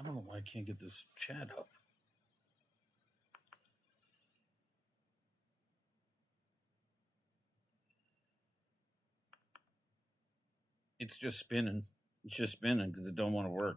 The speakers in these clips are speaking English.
I don't know why I can't get this chat up. It's just spinning. It's just spinning because it don't want to work.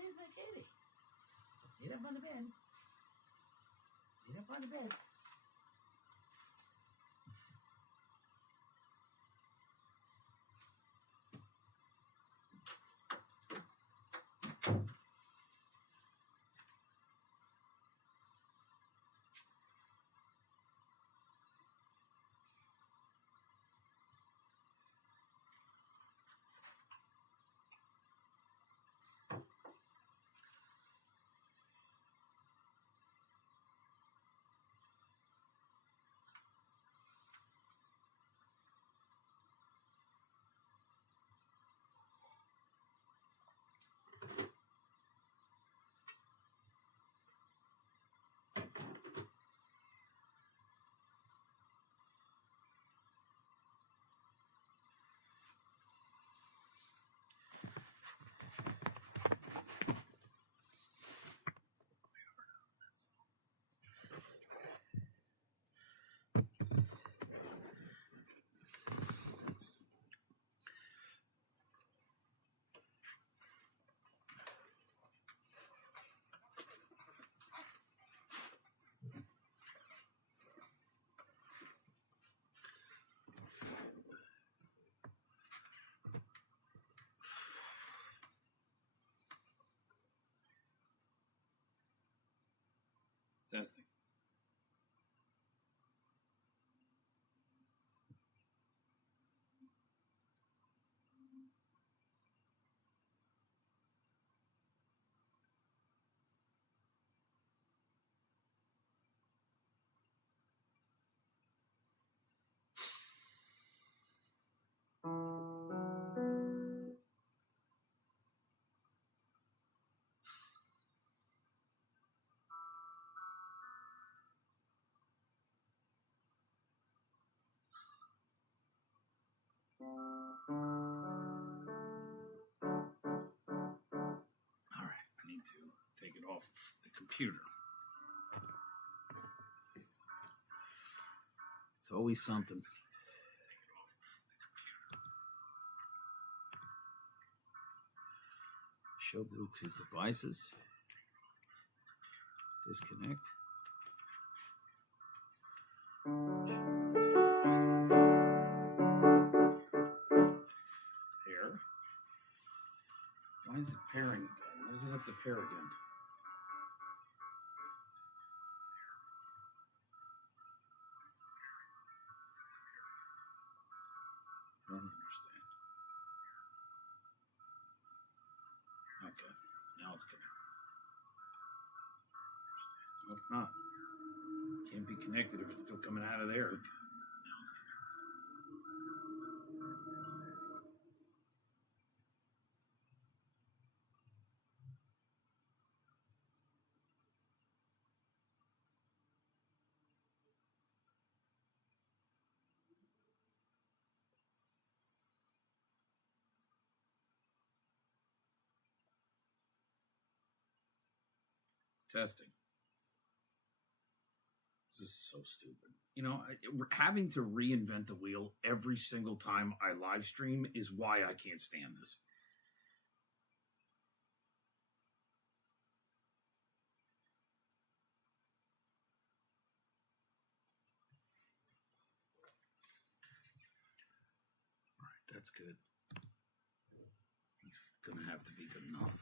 There's my kitty. Get up on the bed. Get up on the bed. Testing. All right, I need to take it off of the computer. It's always something. Show Bluetooth devices. Disconnect. Pair. Why is it pairing again? Why does it have to pair again? I don't understand. Okay, now it's connected. No, it's not. It can't be connected if it's still coming out of there. Now it's connected. Testing. This is so stupid. You know, having to reinvent the wheel every single time I live stream is why I can't stand this. All right, that's good. He's going to have to be good enough.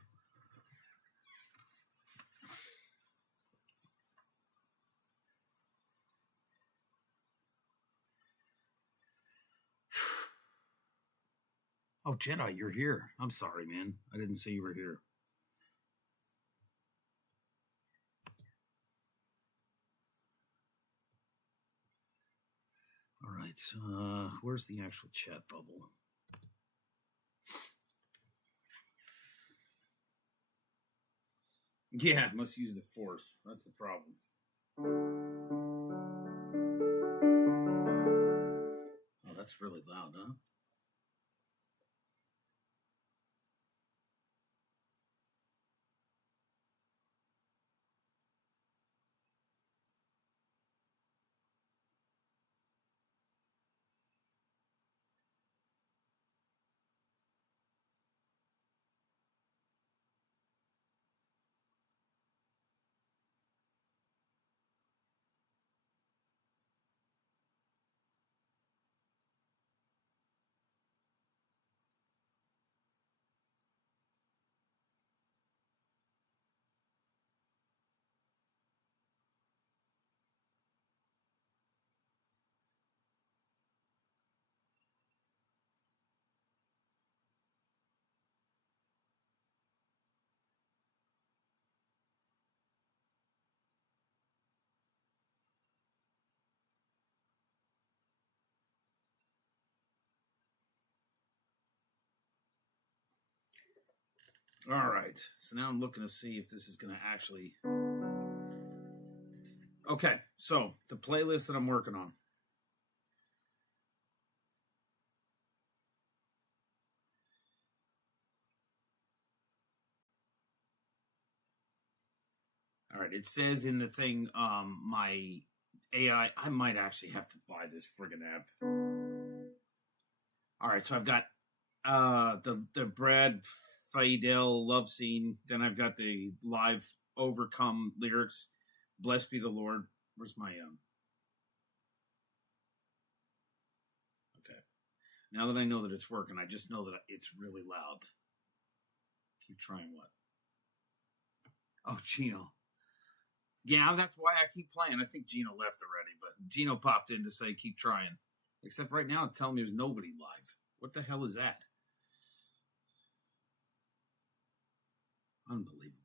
Oh, Jedi, you're here. I'm sorry, man. I didn't see you were here. All right. Where's the actual chat bubble? Yeah, it must use the force. That's the problem. Oh, that's really loud, huh? All right. So now I'm looking to see if this is going to actually. Okay. So the playlist that I'm working on. All right. It says in the thing, my AI, I might actually have to buy this friggin' app. All right. So I've got the Brad Fidel love scene. Then I've got the live overcome lyrics. Blessed be the Lord. Where's my Okay. Now that I know that it's working, I just know that it's really loud. Keep trying what? Oh, Gino. Yeah, that's why I keep playing. I think Gino left already, but Gino popped in to say keep trying. Except right now it's telling me there's nobody live. What the hell is that? Unbelievable.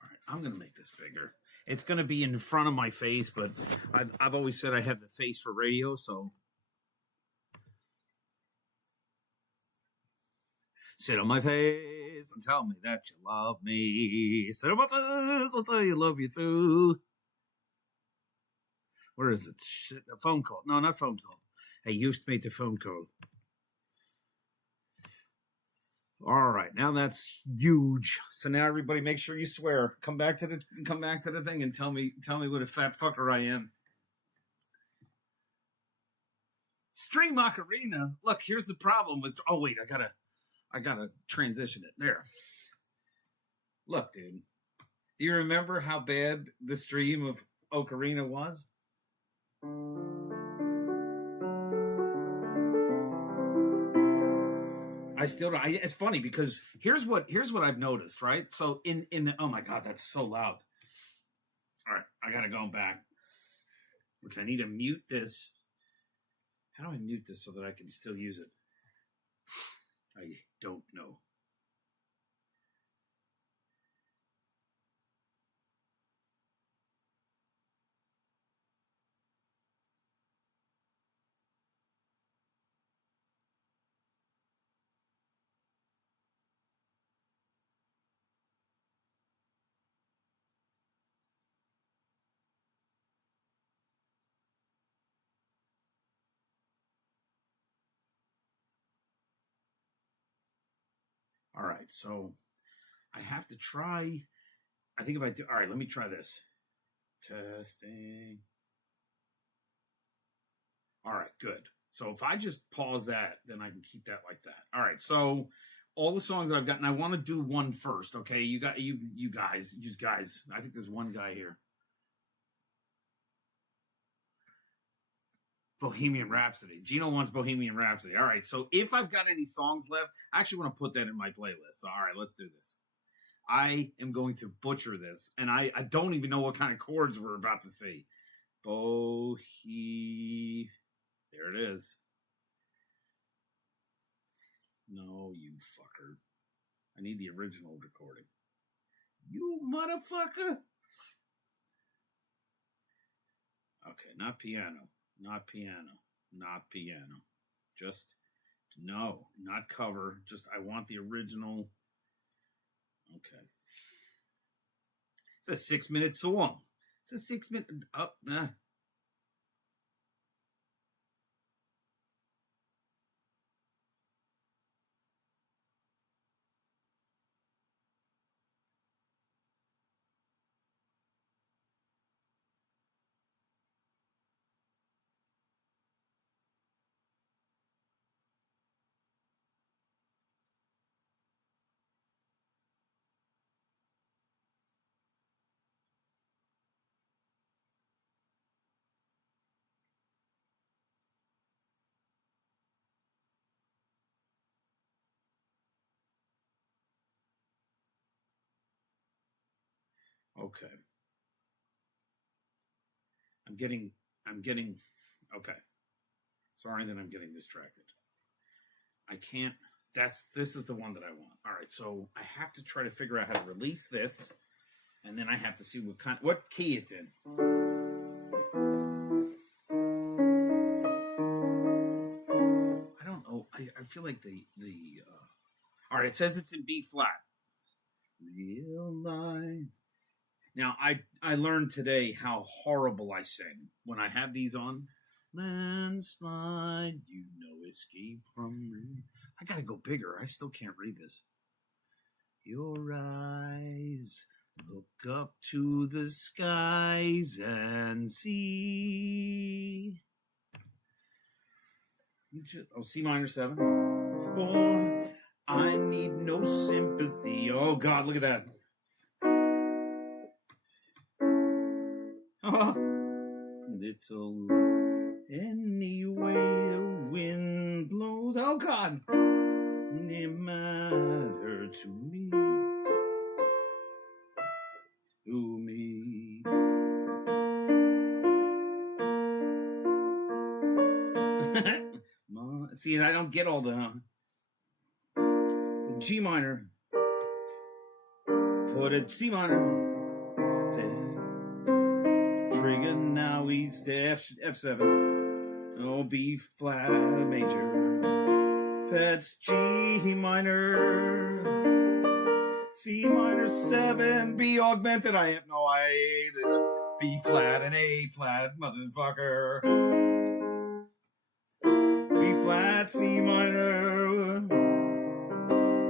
All right, I'm going to make this bigger. It's going to be in front of my face, but I've always said I have the face for radio, so. Sit on my face and tell me that you love me. Sit on my face, I'll tell you love you too. Where is it? Shit, a phone call. No, not phone call. Hey, you used to make the phone call. All right, now that's huge. So now everybody, make sure you swear. Come back to the thing and tell me what a fat fucker I am. Stream Ocarina. Look, here's the problem with. Oh wait, I gotta transition it there. Look, dude. Do you remember how bad the stream of Ocarina was? I still don't. It's funny because here's what I've noticed, right? So in the oh my god, that's so loud. All right, I gotta go back. Okay, I need to mute this. How do I mute this so that I can still use it? I don't know. All right, so I have to try. I think if I do, all right, let me try this. Testing. All right, good. So if I just pause that, then I can keep that like that. All right, so all the songs that I've gotten, I want to do one first. Okay, you guys. I think there's one guy here. Bohemian Rhapsody. Gino wants Bohemian Rhapsody. All right, so if I've got any songs left, I actually want to put that in my playlist. So, all right, let's do this. I am going to butcher this, and I don't even know what kind of chords we're about to see. There it is. No, you fucker. I need the original recording. You motherfucker. Okay, not piano. Not piano. Not piano. Just, no, not cover. Just, I want the original. Okay. It's a 6-minute song. It's a 6-minute. Oh, nah. Okay. I'm getting, okay. Sorry that I'm getting distracted. I can't, this is the one that I want. All right, so I have to try to figure out how to release this, and then I have to see what key it's in. I don't know. I feel like all right, it says it's in B flat. Real life. Now, I learned today how horrible I sing when I have these on. Landslide, you know, escape from me. I gotta go bigger. I still can't read this. Your eyes look up to the skies and see. C minor 7. Boy, I need no sympathy. Oh, God, look at that. Little any way the wind blows. Oh God, it matter to me. To me. See, I don't get all the G minor. Put a C minor. Trigger now East F7. Oh, B flat major. That's G minor. C minor 7. B augmented. I have no idea. B flat and A flat, motherfucker. B flat, C minor.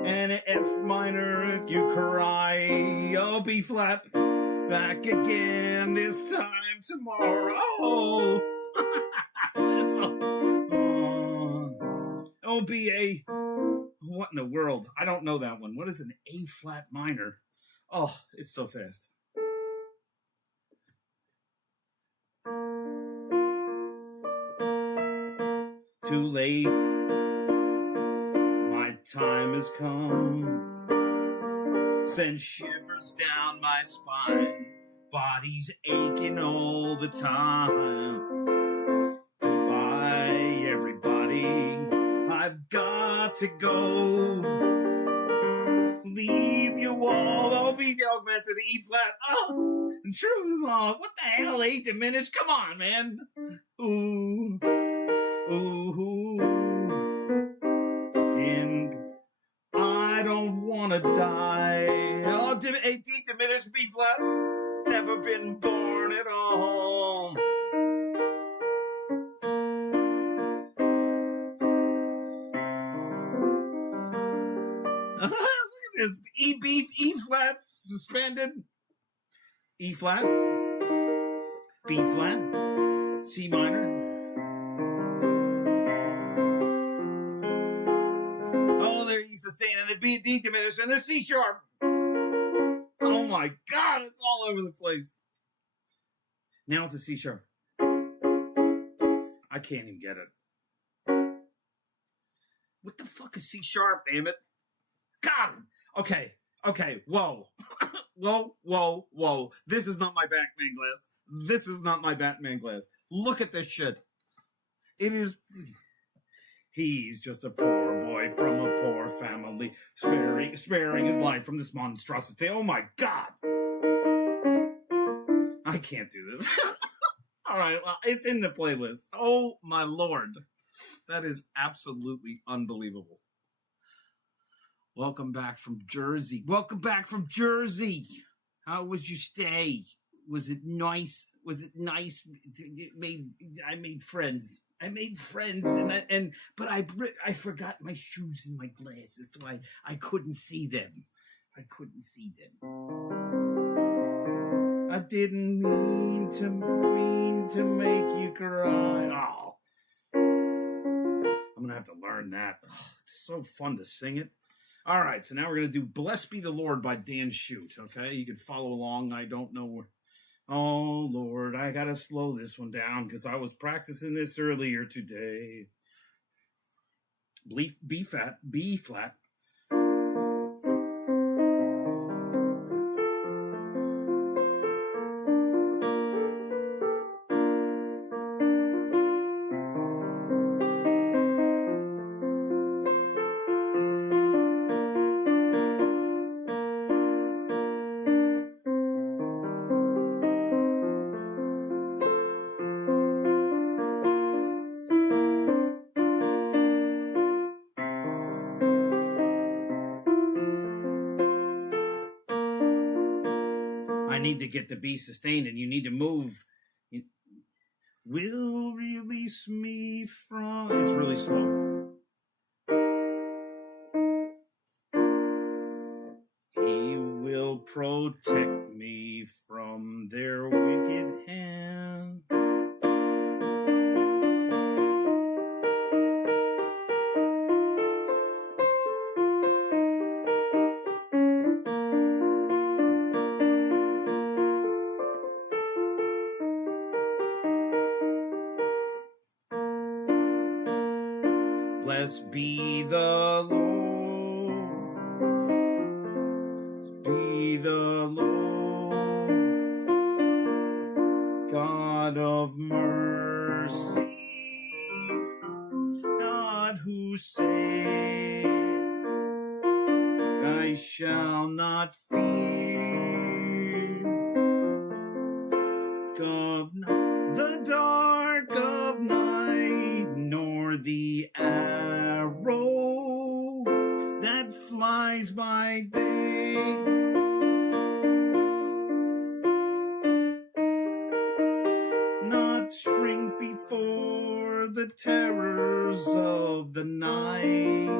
And F minor if you cry. Oh, B flat, back again, this time tomorrow. Oh, B A. What in the world? I don't know that one. What is an A flat minor? Oh, it's so fast. Too late. My time has come. Send shivers down my spine. Body's aching all the time. Goodbye, everybody. I've got to go. Leave you all. I'll be augmented to the E flat. Oh, and true. Oh, what the hell? A diminished? Come on, man. Ooh. Ooh. And I don't want to die. Oh, A D diminished B flat. Never been born at all. Look at this. E flat suspended. E flat. B flat. C minor. Oh, there E sustained and the B D diminished and the C sharp. Oh my God, it's all over the place. Now it's a C sharp. I can't even get it. What the fuck is C sharp, damn it? God. Okay. Whoa. Whoa. This is not my Batman glass. This is not my Batman glass. Look at this shit. It is... He's just a poor boy from a poor family, sparing his life from this monstrosity. Oh my God. I can't do this. All right, well, it's in the playlist. Oh my Lord. That is absolutely unbelievable. Welcome back from Jersey. How was your stay? Was it nice? I made friends. But I forgot my shoes and my glasses, so I couldn't see them. I didn't mean to make you cry. Oh. I'm gonna have to learn that. Oh, it's so fun to sing it. All right, so now we're gonna do "Blessed Be the Lord" by Dan Shute. Okay, you can follow along. I don't know where. Oh, Lord, I got to slow this one down because I was practicing this earlier today. B flat. I need to get the B sustained, and you need to move. Will release me from... It's really slow. He will protect me from their wicked hand. Blessed be the Lord. Be the Lord, God of mercy, God who saves. I shall not fear of the dark of night, nor the arrow that flies by day. Not shrink before the terrors of the night.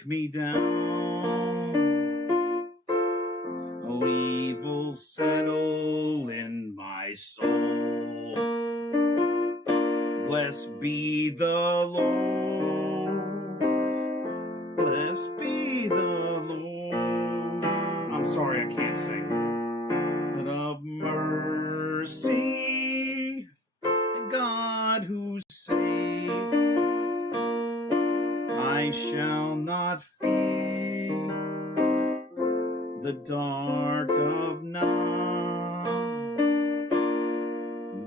strike me down. Oh, evil settle in my soul. Blessed be the Lord. Blessed be the Lord. I'm sorry, I can't sing. But of mercy, God who saved, I shall not fear the dark of night,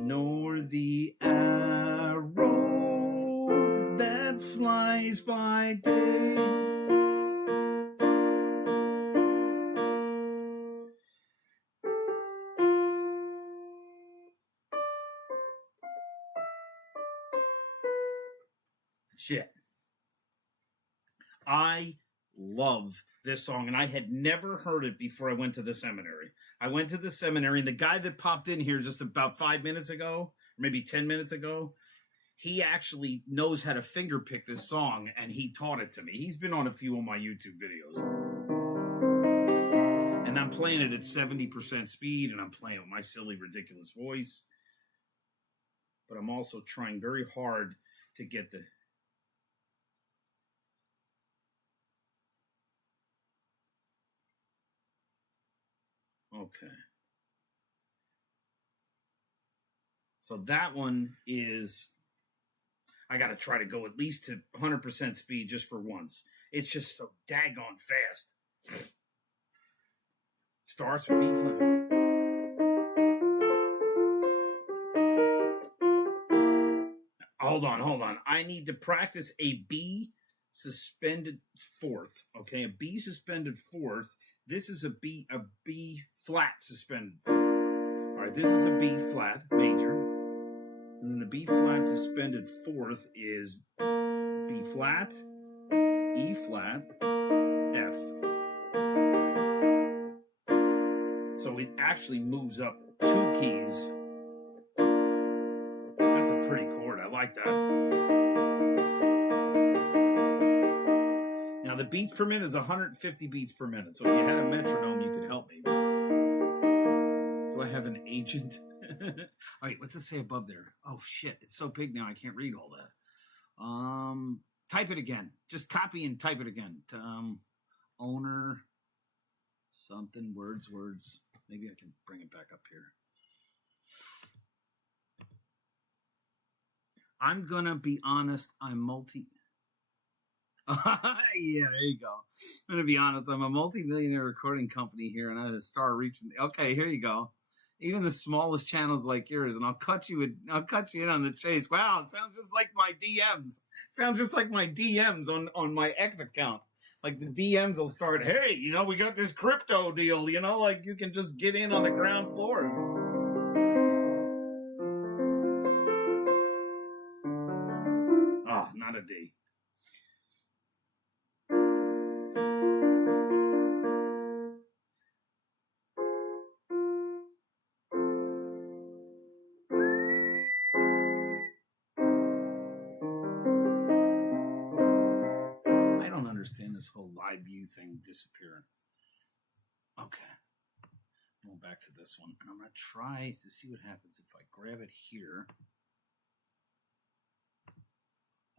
nor the arrow that flies by day. Shit. I love this song, and I had never heard it before I went to the seminary. I went to the seminary, and the guy that popped in here just about 5 minutes ago, or maybe 10 minutes ago, he actually knows how to finger pick this song, and he taught it to me. He's been on a few of my YouTube videos. And I'm playing it at 70% speed, and I'm playing with my silly, ridiculous voice. But I'm also trying very hard to get the... Okay. So that one is... I got to try to go at least to 100% speed just for once. It's just so daggone fast. Starts with B flat. Hold on. I need to practice a B suspended fourth. Okay, a B suspended fourth. This is a B flat suspended fourth. All right, this is a B flat major. And then the B flat suspended fourth is B flat, E flat, F. So it actually moves up 2 keys. That's a pretty chord. I like that. Now the beats per minute is 150 beats per minute. So if you had a metronome, you could help me. Do I have an agent? All right, what's it say above there? Oh shit, it's so big now I can't read all that. Type it again. Just copy and type it again. Owner, something, words. Maybe I can bring it back up here. I'm gonna be honest. I'm multi. Yeah, there you go. I'm gonna be honest. I'm a multi-millionaire recording company here, and I have a star reaching. Okay, here you go. Even the smallest channels like yours, and I'll cut you in on the chase. Wow, it sounds just like my DMs. It sounds just like my DMs on my X account. Like the DMs will start, hey, we got this crypto deal, like you can just get in on the ground floor. Oh, not a D. I don't understand this whole live view thing disappearing. Okay. Going back to this one. And I'm going to try to see what happens if I grab it here.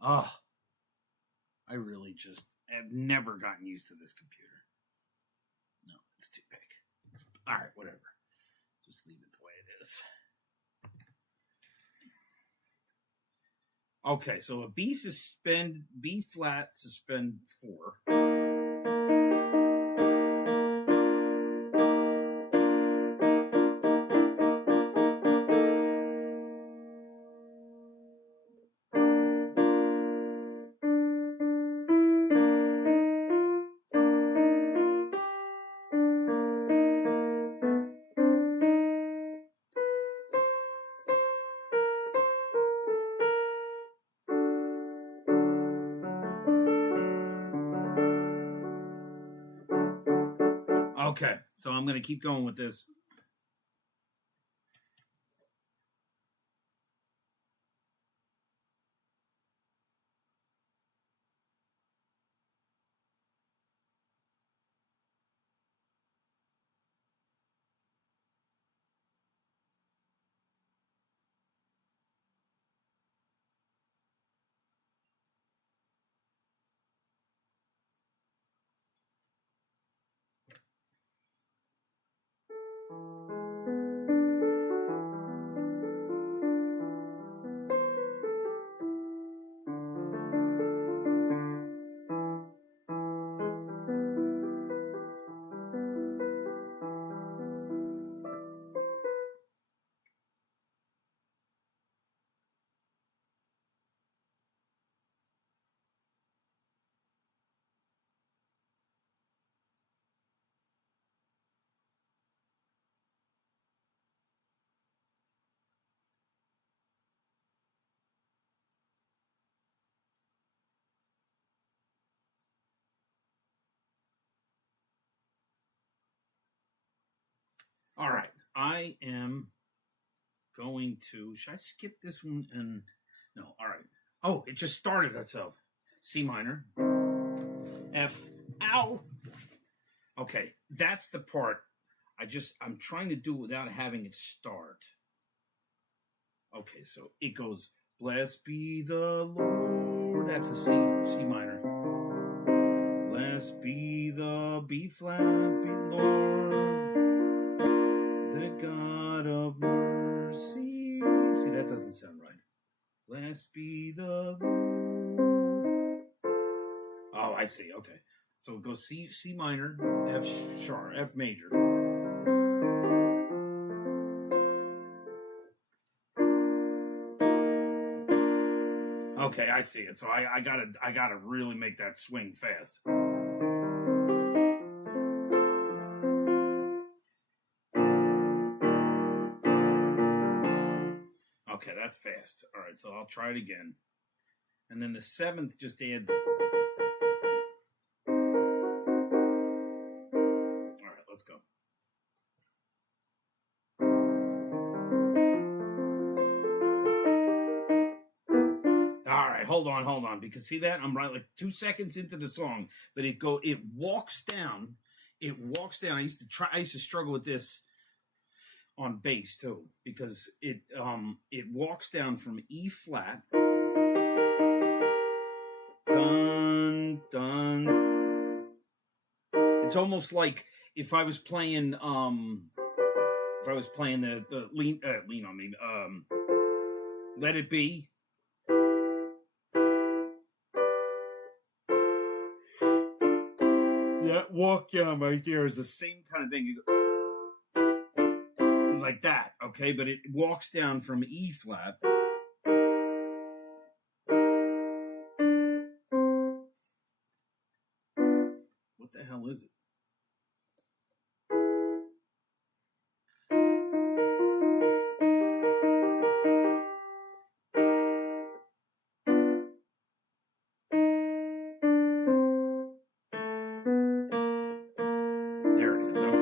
Oh, I really just have never gotten used to this computer. No, it's too big. All right, whatever. Just leave it the way it is. Okay, so a B flat suspend 4. Okay, so I'm going to keep going with this. All right. I am going to. Should I skip this one? And no. All right. Oh, it just started itself. C minor. F. Ow. Okay. That's the part. I'm trying to do it without having it start. Okay. So it goes, blessed be the Lord. That's a C minor. Blessed be the B flat, be Lord, the God of mercy. See, that doesn't sound right. Blessed be the Lord. Oh, I see. Okay. So it goes C minor, F sharp, F major. Okay, I see it. So I gotta really make that swing fast. Okay, that's fast. All right, so I'll try it again. And then the seventh just adds. All right, let's go. All right, hold on, because see that I'm right like 2 seconds into the song, but it walks down. It walks down. I used to struggle with this on bass too, because it walks down from E flat, dun dun. It's almost like if I was playing the lean on me, Let It Be. That walk down right there is the same kind of thing. You go like that, okay? But it walks down from E flat. What the hell is it? There it is, okay.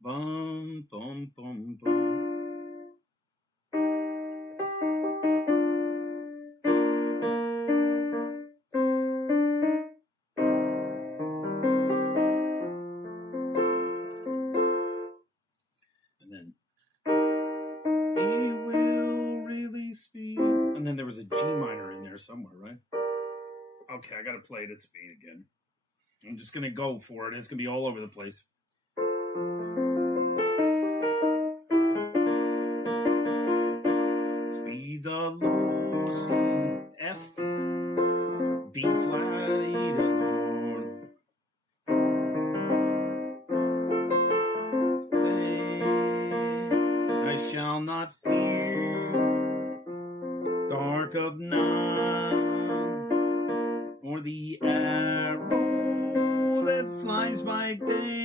Bum, bum, bum, bum. And then, it will really speed. And then there was a G minor in there somewhere, right? Okay, I gotta play it at speed again. I'm just gonna go for it. It's gonna be all over the place. Be the low C F B flat E the Lord. Say, I shall not fear dark of night, or the arrow that flies by day.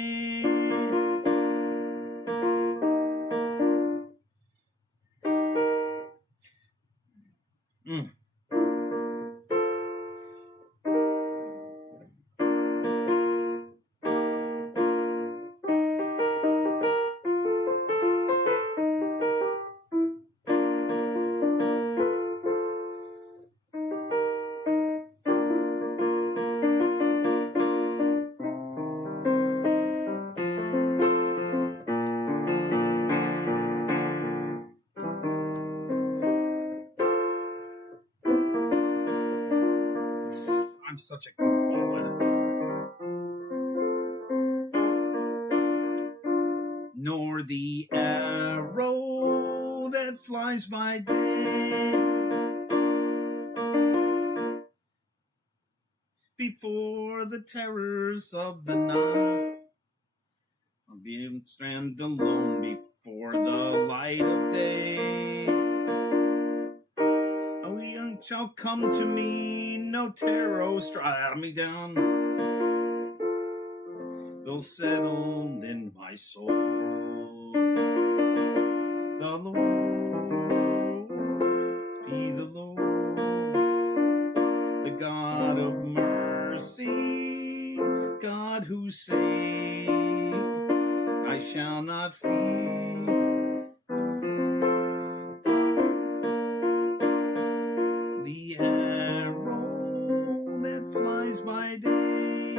I'm such a goofball with it. Nor the arrow that flies by day, before the terrors of the night, I'll be stand alone before the light of day. Oh, young shall come to me, no terror strike me down. Will settle in my soul. The Lord be the Lord, the God of mercy, God who saves. I shall not fear. The arrow that flies by day.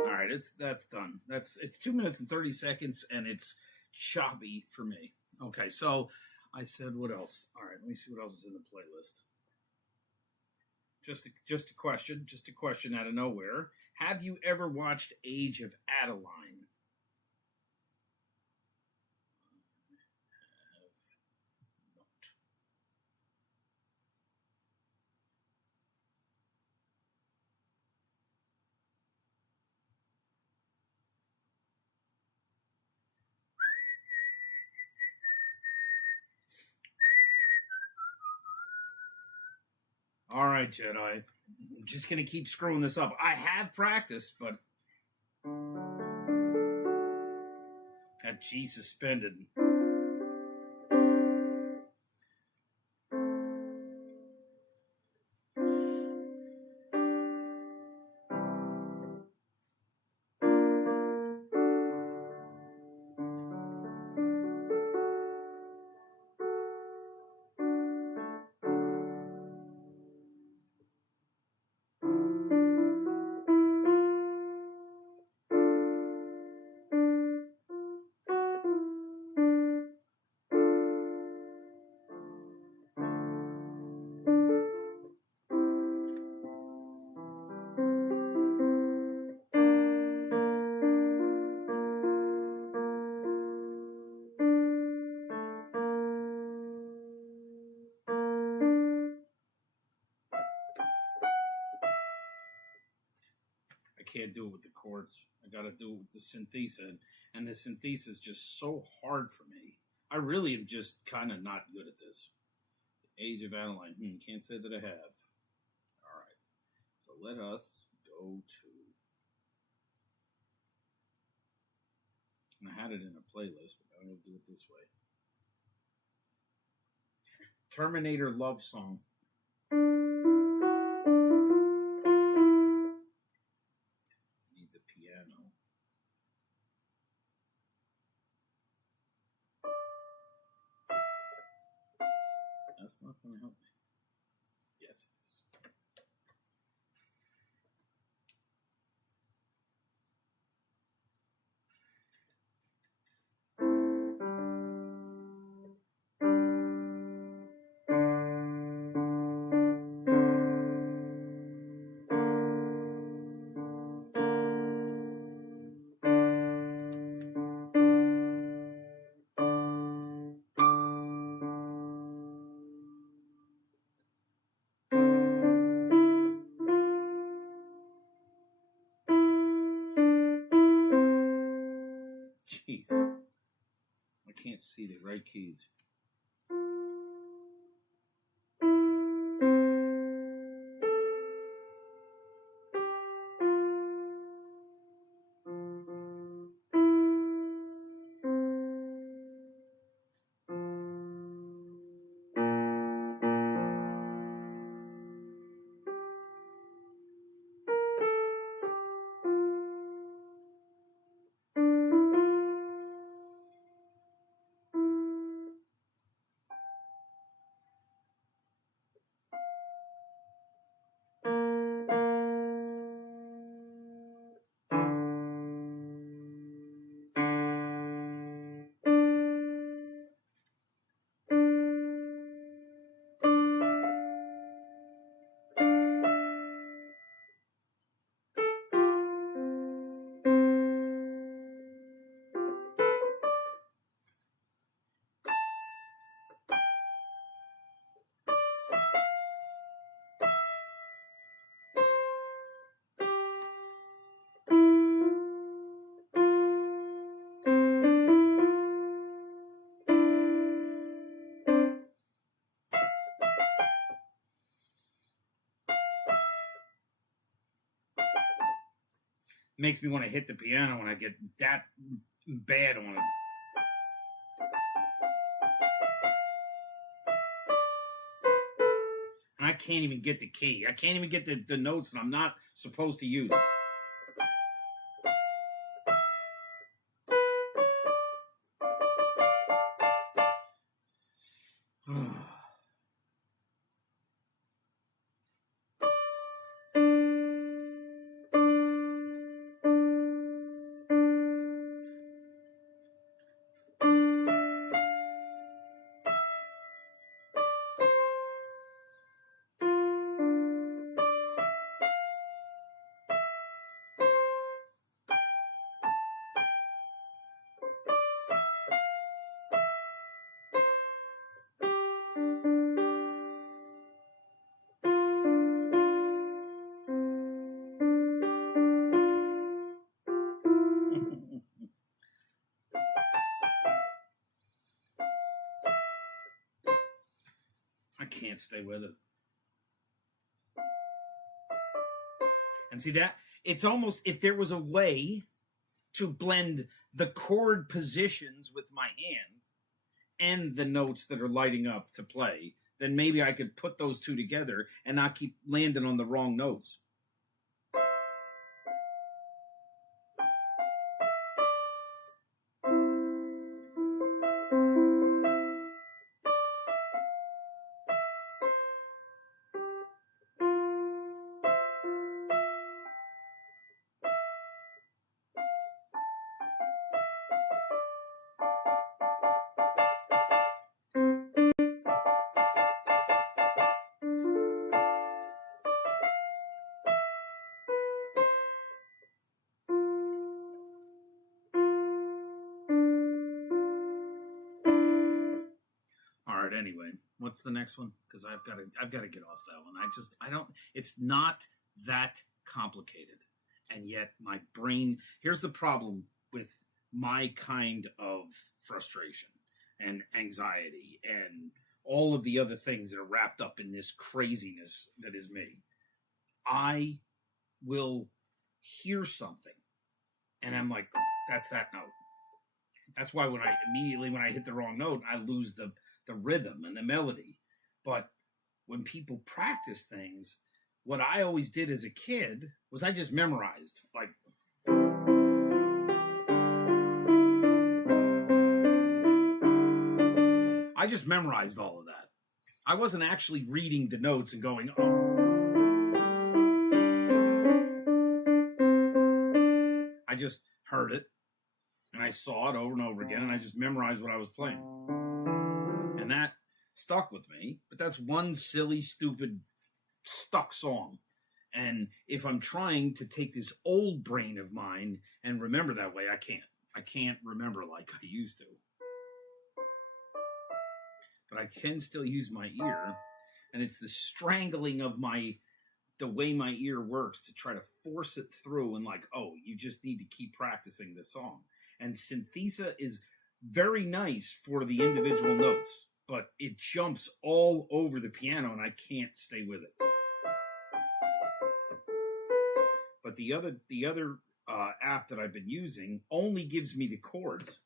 All right, that's done. It's 2 minutes and 30 seconds, and it's choppy for me. Okay, so I said what else? All right, let me see what else is in the playlist. Just a question out of nowhere. Have you ever watched Age of Adeline? All right, Jedi. I'm just going to keep screwing this up. I have practiced, but got G suspended. I can't do it with the chords. I got to do it with the synthesis, and the synthesis is just so hard for me. I really am just kind of not good at this. The Age of Adeline. Can't say that I have. All right. So let us go to. And I had it in a playlist, but I'm going to do it this way. Terminator Love Song. Need the piano. That's not going to help me. Yes, it is. Jeez. I can't see the right keys. Makes me want to hit the piano when I get that bad on it. And I can't even get the key. I can't even get the notes that I'm not supposed to use. I can't stay with it. And see that? It's almost, if there was a way to blend the chord positions with my hand and the notes that are lighting up to play, then maybe I could put those two together and not keep landing on the wrong notes. All right, anyway, what's the next one? Because I've got to get off that one. I don't. It's not that complicated, and yet my brain. Here's the problem with my kind of frustration and anxiety and all of the other things that are wrapped up in this craziness that is me. I will hear something, and I'm like, "That's that note." That's why when I hit the wrong note, I lose the rhythm and the melody. But when people practice things, what I always did as a kid was I just memorized. Like, I just memorized all of that. I wasn't actually reading the notes and going, oh. I just heard it and I saw it over and over again and I just memorized what I was playing. And that stuck with me, but that's one silly, stupid, stuck song. And if I'm trying to take this old brain of mine and remember that way, I can't. I can't remember like I used to. But I can still use my ear, and it's the strangling of the way my ear works to try to force it through and like, oh, you just need to keep practicing this song. And synthesia is very nice for the individual notes, but it jumps all over the piano and I can't stay with it. But the other app that I've been using only gives me the chords.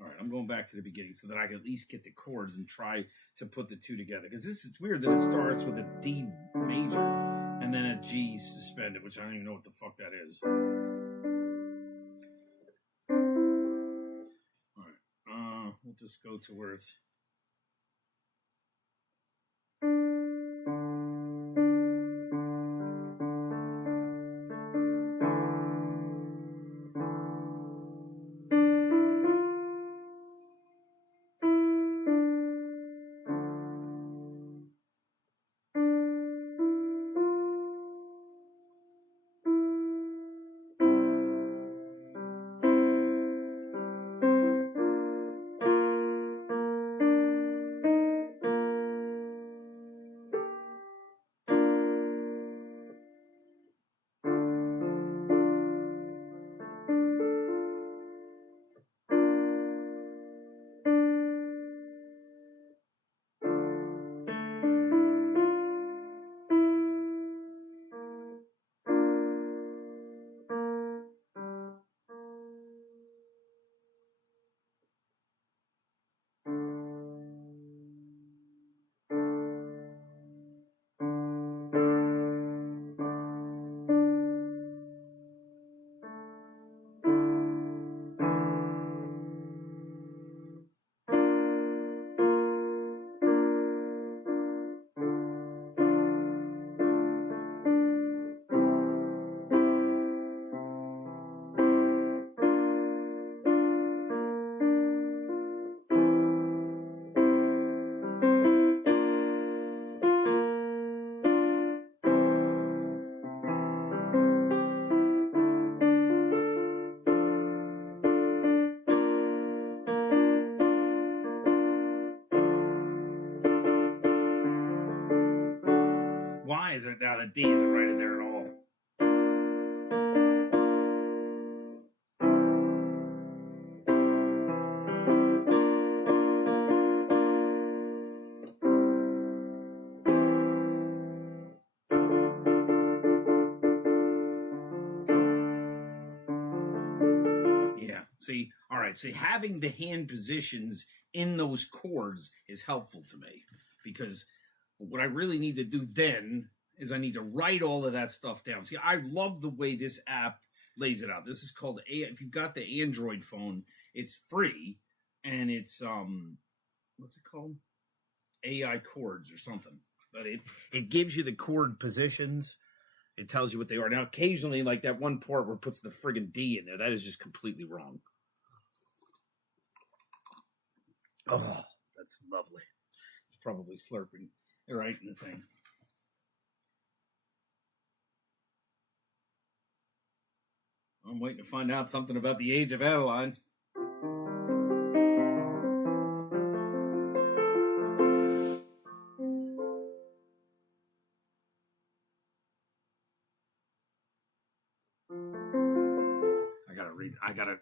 All right, I'm going back to the beginning so that I can at least get the chords and try to put the two together. Because it's weird that it starts with a D major and then a G suspended, which I don't even know what the fuck that is. All right, we'll just go to where it's... why is it now the D isn't right in there at all? Yeah. See, all right. See, having the hand positions in those chords is helpful to me because what I really need to do then is I need to write all of that stuff down. See, I love the way this app lays it out. This is called if you've got the Android phone, it's free and it's what's it called? AI chords or something. But it gives you the chord positions. It tells you what they are. Now, occasionally, like that one part where it puts the friggin' D in there, that is just completely wrong. Oh, that's lovely. It's probably slurping right in the thing. I'm waiting to find out something about the age of Adeline.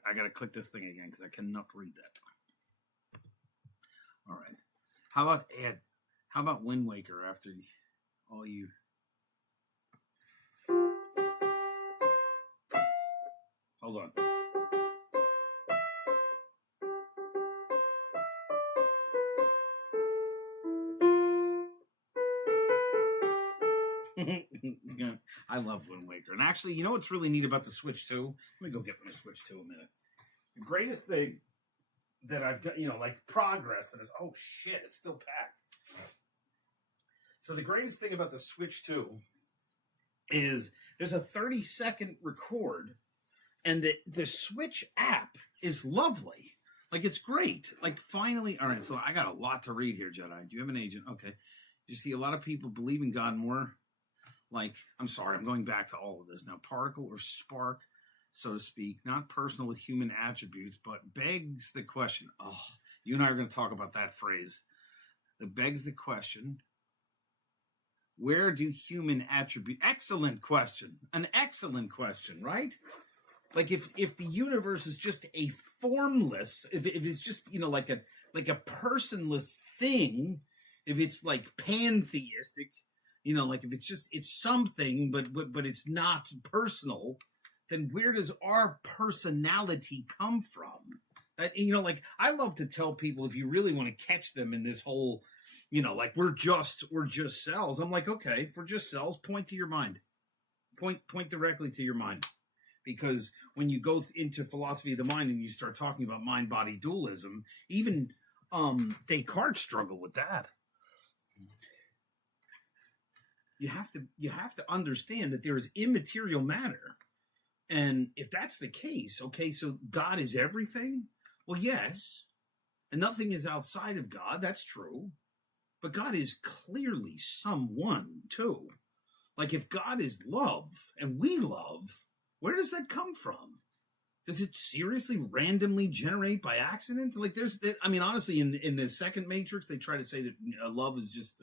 I gotta click this thing again because I cannot read that. All right. How about Wind Waker after all you? Hold on. I love Wind Waker. And actually, you know what's really neat about the Switch 2? Let me go get my Switch 2 a minute. The greatest thing that I've got, like progress, and is, oh shit, it's still packed. So the greatest thing about the Switch 2 is there's a 30-second record, and the Switch app is lovely. Like, it's great. Like, finally, all right, so I got a lot to read here, Jedi. Do you have an agent? Okay. You see a lot of people believe in God more. Like, I'm sorry, I'm going back to all of this now. Particle or spark, so to speak, not personal with human attributes, but begs the question. Oh, you and I are going to talk about that phrase. That begs the question, where do human attributes... Excellent question. An excellent question, right? Like, if the universe is just a formless, if it's just, like a personless thing, if it's like pantheistic, like if it's something, but it's not personal, then where does our personality come from? Like I love to tell people, if you really want to catch them in this whole, like we're just cells. I'm like, okay, if we're just cells, point to your mind. Point directly to your mind. Because when you go into philosophy of the mind and you start talking about mind-body dualism, even Descartes struggled with that. You have to understand that there is immaterial matter. And if that's the case, okay, so God is everything? Well, yes. And nothing is outside of God. That's true. But God is clearly someone, too. Like, if God is love and we love, where does that come from? Does it seriously randomly generate by accident? Like, honestly, in the second Matrix, they try to say that love is just...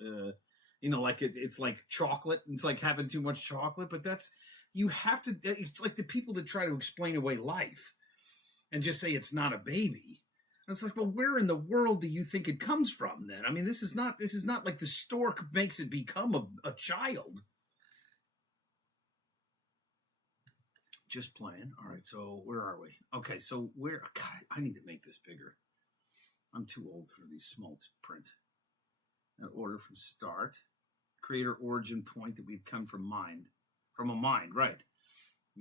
like it's like chocolate. It's like having too much chocolate, but it's like the people that try to explain away life and just say it's not a baby. And it's like, well, where in the world do you think it comes from then? I mean, this is not like the stork makes it become a child. Just playing. All right. So where are we? Okay. So God, I need to make this bigger. I'm too old for these small print. An order from start. Creator origin point that we've come from a mind, right?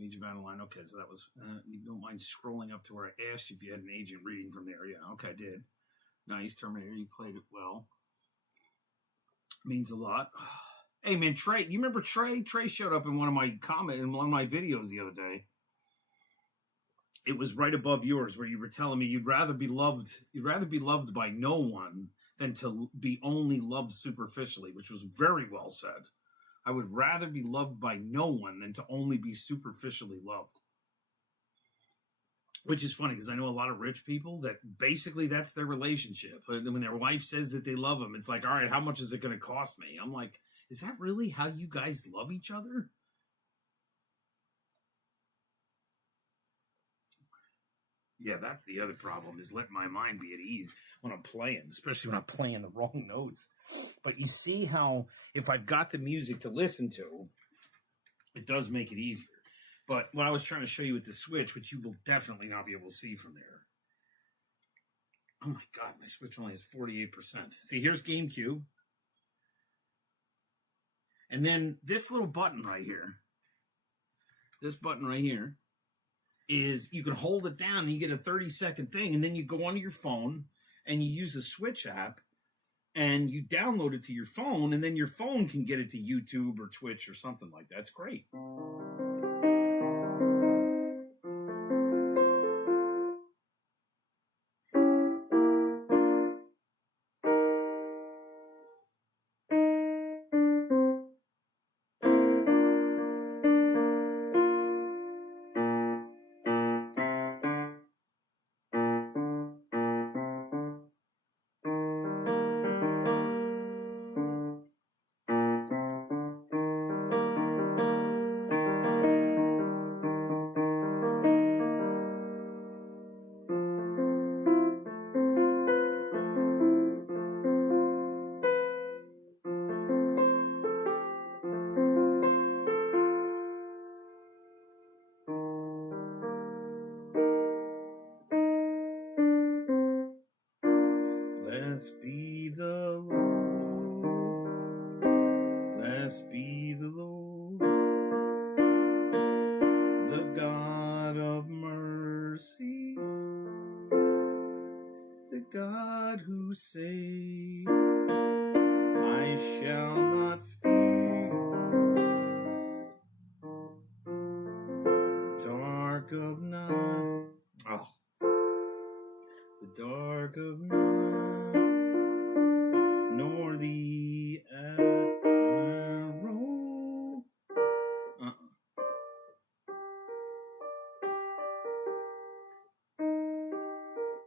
Age of Adeline. Okay, so that was, you don't mind scrolling up to where I asked you if you had an agent reading from there. Yeah, okay, I did. Nice, Terminator, you played it well. Means a lot. Hey, man, Trey, you remember Trey? Trey showed up in one of my videos the other day. It was right above yours where you were telling me you'd rather be loved by no one than to be only loved superficially, which was very well said. I would rather be loved by no one than to only be superficially loved. Which is funny because I know a lot of rich people that basically that's their relationship. When their wife says that they love them, it's like, all right, how much is it going to cost me? I'm like, Is that really how you guys love each other? Yeah, that's the other problem, is letting my mind be at ease when I'm playing, especially when I'm playing the wrong notes. But you see how if I've got the music to listen to, it does make it easier. But what I was trying to show you with the Switch, which you will definitely not be able to see from there. Oh my God, my Switch only has 48%. See, here's GameCube. And then this little button right here, is you can hold it down and you get a 30-second thing, and then you go onto your phone and you use the Switch app and you download it to your phone, and then your phone can get it to YouTube or Twitch or something like that. It's great. Blessed be the Lord, blessed be the Lord, the God of mercy, the God who saves. I shall not fear the dark of night. Oh, the dark of night, nor the arrow.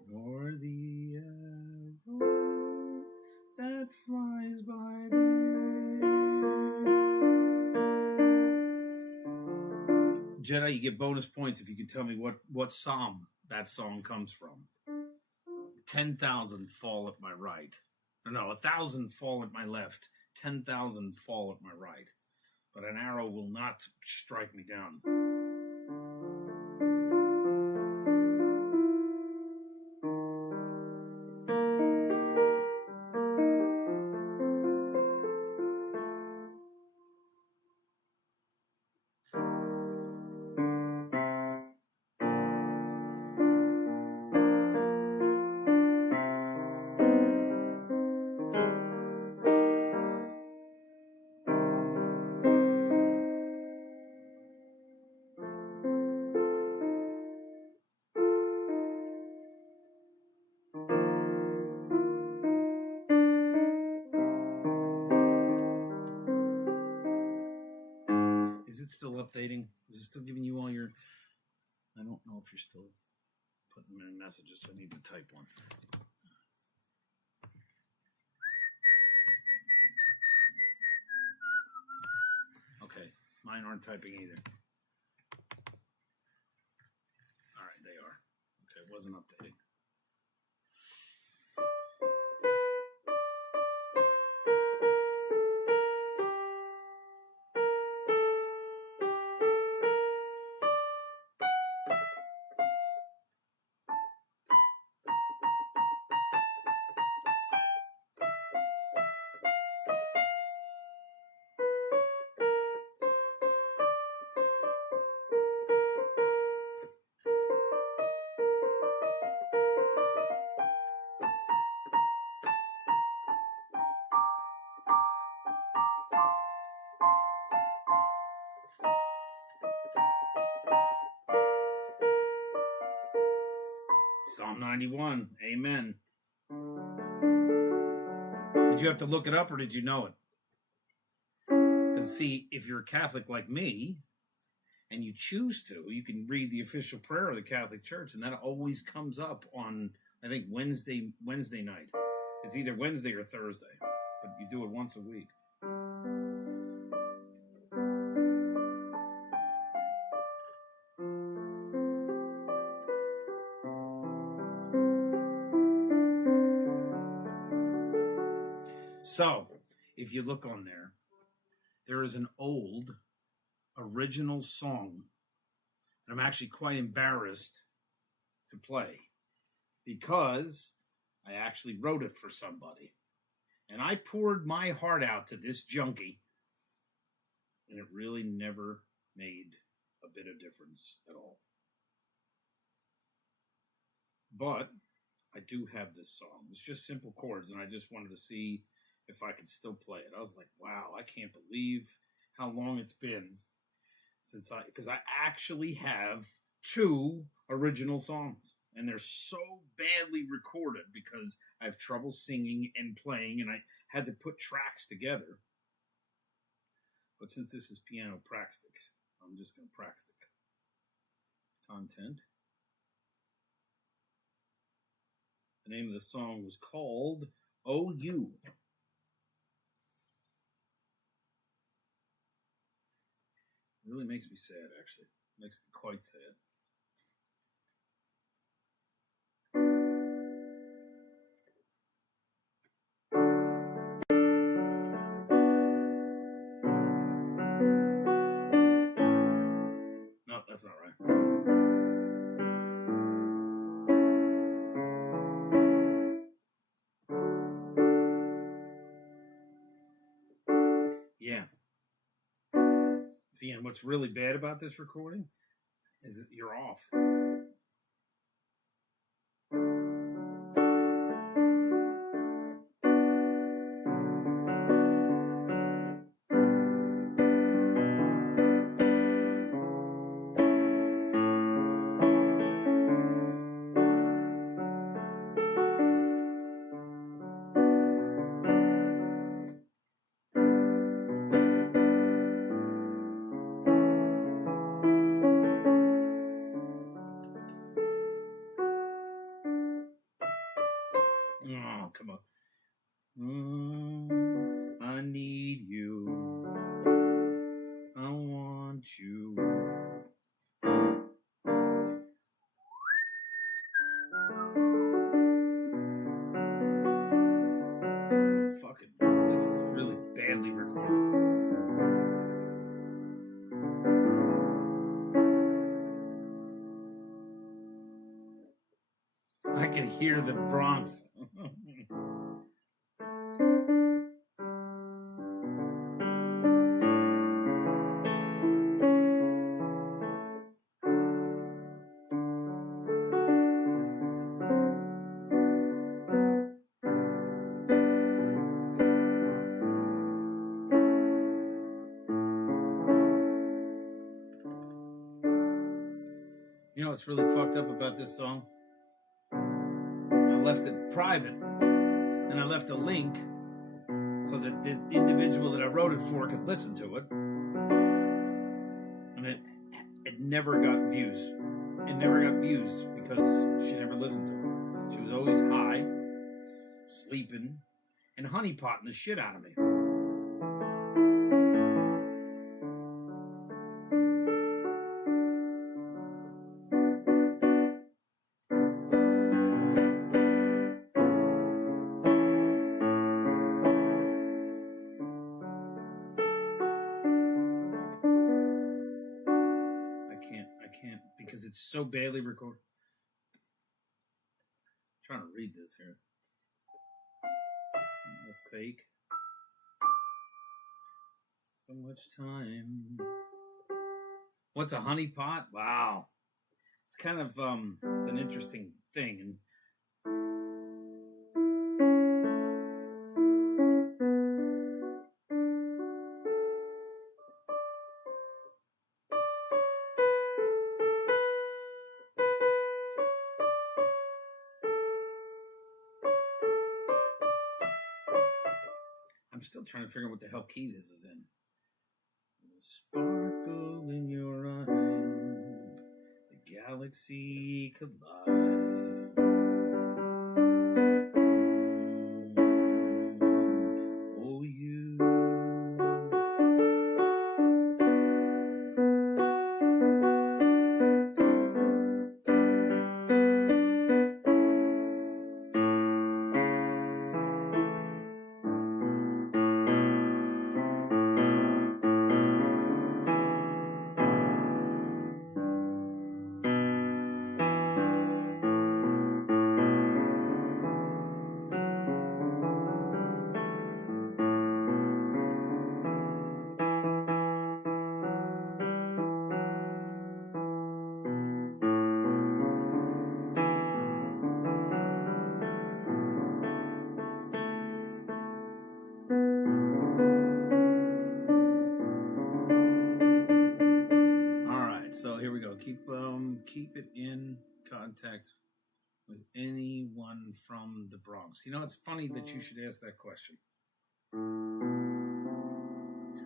Nor the arrow that flies by day. Jedi, you get bonus points if you can tell me what psalm that song comes from. 10,000 fall at my right. No, 1,000 fall at my left. 10,000 fall at my right. But an arrow will not strike me down. Is it still updating? Is it still giving you all your... I don't know if you're still putting in messages, so I need to type one. Okay, mine aren't typing either. All right, they are. Okay, it wasn't updating. Psalm 91. Amen. Did you have to look it up or did you know it? Because see, if you're a Catholic like me, and you choose to, you can read the official prayer of the Catholic Church, and that always comes up on, I think, Wednesday night. It's either Wednesday or Thursday, but you do it once a week. So, if you look on there, there is an old original song that I'm actually quite embarrassed to play because I actually wrote it for somebody. And I poured my heart out to this junkie, and it really never made a bit of difference at all. But I do have this song. It's just simple chords, and I just wanted to see if I could still play it. I was like, wow, I can't believe how long it's been since because I actually have 2 original songs, and they're so badly recorded because I have trouble singing and playing, and I had to put tracks together. But since this is piano praxtic, I'm just going to praxtic. Content. The name of the song was called Oh You. It really makes me sad, actually. It makes me quite sad. No, that's not right. Yeah. See, and what's really bad about this recording is that you're off. Oh, come on. I need you. I want you. Fuck it. This is really badly recorded. I can hear the Bronx. You know what's really fucked up about this song? I left it private, and I left a link so that the individual that I wrote it for could listen to it. And it never got views. It never got views because she never listened to it. She was always high, sleeping, and honeypotting the shit out of me. I can't because it's so badly recorded. I'm trying to read this here. A fake. So much time. What's a honeypot? Wow. It's kind of it's an interesting thing. And I'm still trying to figure out what the hell key this is in. The sparkle in your eye, the galaxy collide. Oh, you. keep it in contact with anyone from the Bronx. You know, it's funny that you should ask that question.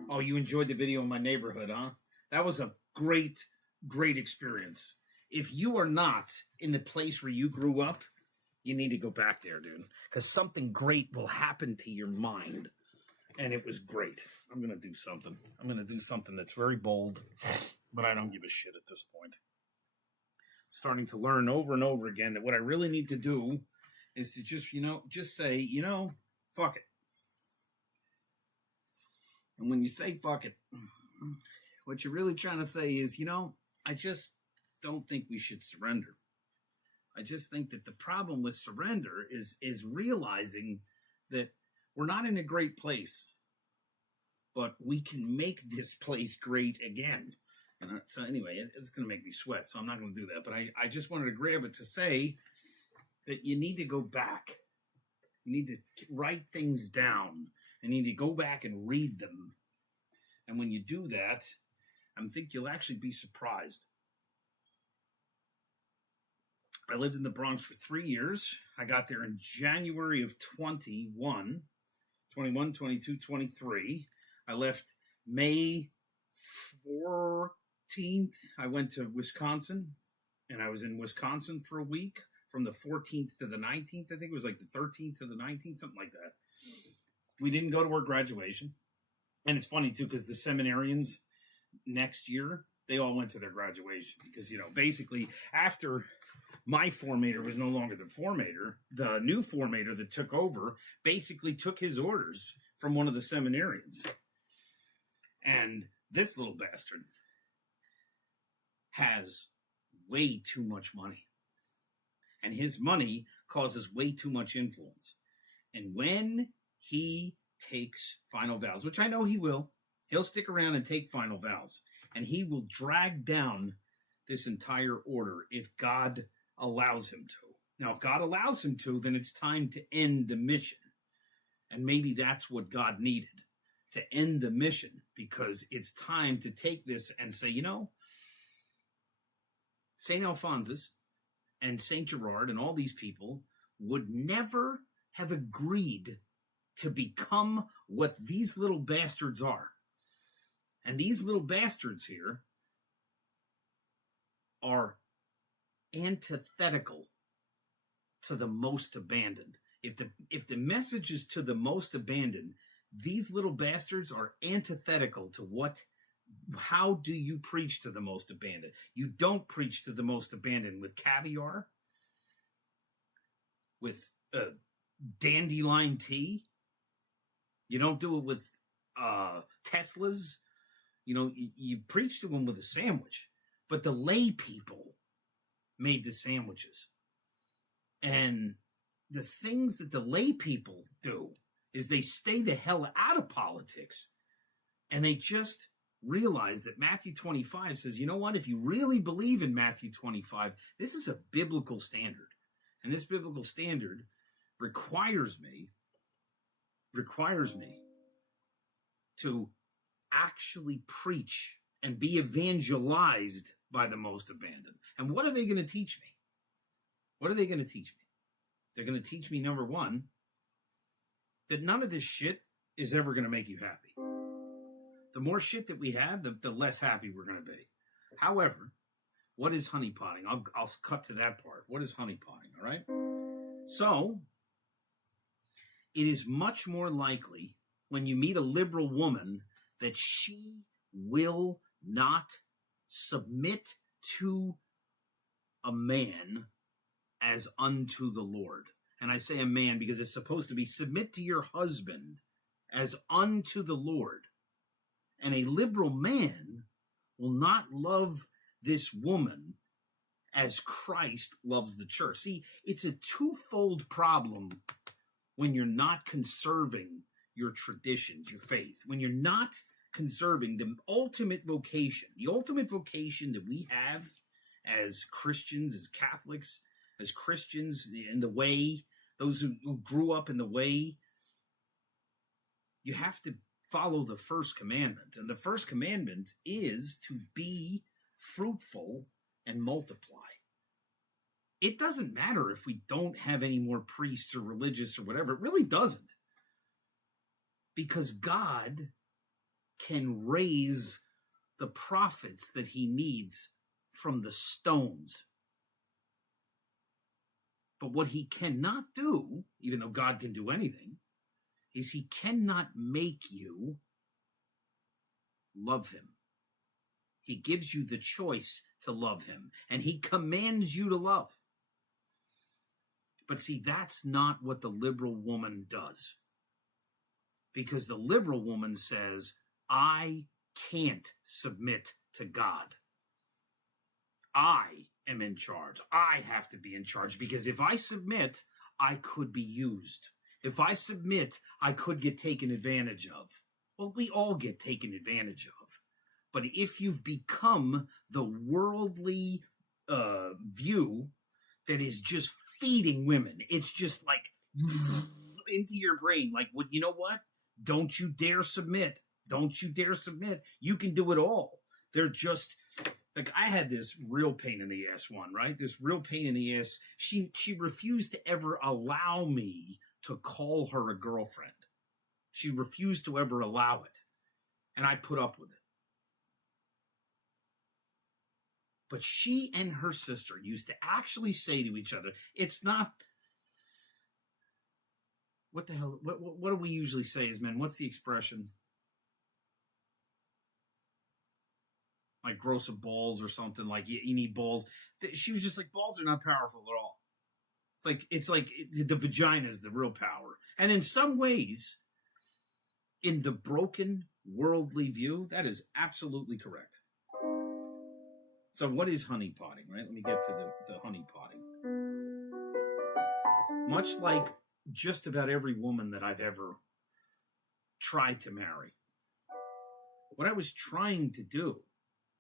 Oh, you enjoyed the video in my neighborhood, huh? That was a great, great experience. If you are not in the place where you grew up, you need to go back there, dude. Because something great will happen to your mind. And it was great. I'm going to do something. I'm going to do something that's very bold, but I don't give a shit at this point. Starting to learn over and over again that what I really need to do is to just say, fuck it. And when you say fuck it, what you're really trying to say is, I just don't think we should surrender. I just think that the problem with surrender is realizing that we're not in a great place, but we can make this place great again. And so anyway, it's going to make me sweat, so I'm not going to do that. But I just wanted to grab it to say that you need to go back. You need to write things down. You need to go back and read them. And when you do that, I think you'll actually be surprised. I lived in the Bronx for 3 years. I got there in January of 21, 22, 23. I left May 14th. I went to Wisconsin, and I was in Wisconsin for a week from the 14th to the 19th. I think it was like the 13th to the 19th, something like that. We didn't go to our graduation. And it's funny, too, because the seminarians next year, they all went to their graduation. Because, basically, after my formator was no longer the formator, the new formator that took over basically took his orders from one of the seminarians. And this little bastard has way too much money. And his money causes way too much influence. And when he takes final vows, which I know he will, he'll stick around and take final vows. And he will drag down this entire order if God allows him to. Now, if God allows him to, then it's time to end the mission. And maybe that's what God needed, to end the mission, because it's time to take this and say, St. Alphonsus and St. Gerard and all these people would never have agreed to become what these little bastards are. And these little bastards here are antithetical to the most abandoned. If the message is to the most abandoned, these little bastards are antithetical to how do you preach to the most abandoned? You don't preach to the most abandoned with caviar, with dandelion tea. You don't do it with Teslas. You preach to them with a sandwich. But the lay people made the sandwiches. And the things that the lay people do is they stay the hell out of politics. And they just realize that Matthew 25 says, you know what? If you really believe in Matthew 25, this is a biblical standard. And this biblical standard requires me to actually preach and be evangelized by the most abandoned. And what are they going to teach me? What are they going to teach me? They're going to teach me, number one, that none of this shit is ever going to make you happy. The more shit that we have, the less happy we're going to be. However, what is honeypotting? I'll cut to that part. What is honeypotting, all right? So, it is much more likely when you meet a liberal woman that she will not submit to a man as unto the Lord. And I say a man because it's supposed to be submit to your husband as unto the Lord. And a liberal man will not love this woman as Christ loves the church. See, it's a twofold problem when you're not conserving your traditions, your faith. When you're not conserving the ultimate vocation that we have as Christians, as Catholics, as Christians in the way, those who grew up in the way, you have to follow the first commandment. And the first commandment is to be fruitful and multiply. It doesn't matter if we don't have any more priests or religious or whatever. It really doesn't. Because God can raise the prophets that he needs from the stones. But what he cannot do, even though God can do anything, is he cannot make you love him. He gives you the choice to love him, and he commands you to love. But see, that's not what the liberal woman does. Because the liberal woman says, I can't submit to God. I am in charge. I have to be in charge, because if I submit, I could be used. If I submit, I could get taken advantage of. Well, we all get taken advantage of. But if you've become the worldly view that is just feeding women, it's just like into your brain, like, well, you know what? Don't you dare submit. Don't you dare submit. You can do it all. They're just, like, I had this real pain in the ass one, right? This real pain in the ass. She refused to ever allow me to call her a girlfriend. She refused to ever allow it. And I put up with it. But she and her sister used to actually say to each other, it's not, what the hell, what do we usually say as men? What's the expression? Like grow some balls or something, like you need balls. She was just like, balls are not powerful at all. It's like the vagina is the real power. And in some ways, in the broken worldly view, that is absolutely correct. So what is honeypotting, right? Let me get to the honeypotting. Much like just about every woman that I've ever tried to marry, what I was trying to do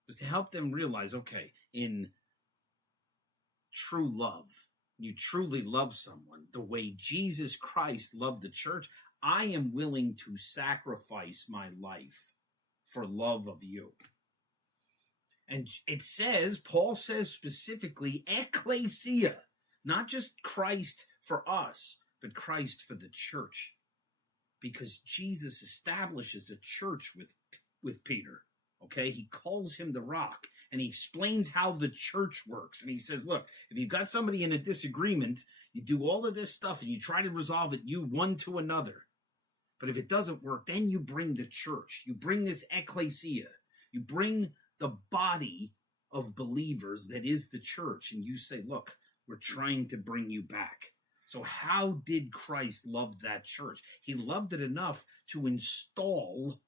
was to help them realize, okay, in true love, you truly love someone the way Jesus Christ loved the church, I am willing to sacrifice my life for love of you. And it says, Paul says specifically, ecclesia, not just Christ for us, but Christ for the church. Because Jesus establishes a church with Peter, okay? He calls him the rock, and he explains how the church works. And he says, look, if you've got somebody in a disagreement, you do all of this stuff, and you try to resolve it, you one to another. But if it doesn't work, then you bring the church. You bring this ecclesia. You bring the body of believers that is the church, and you say, look, we're trying to bring you back. So how did Christ love that church? He loved it enough to install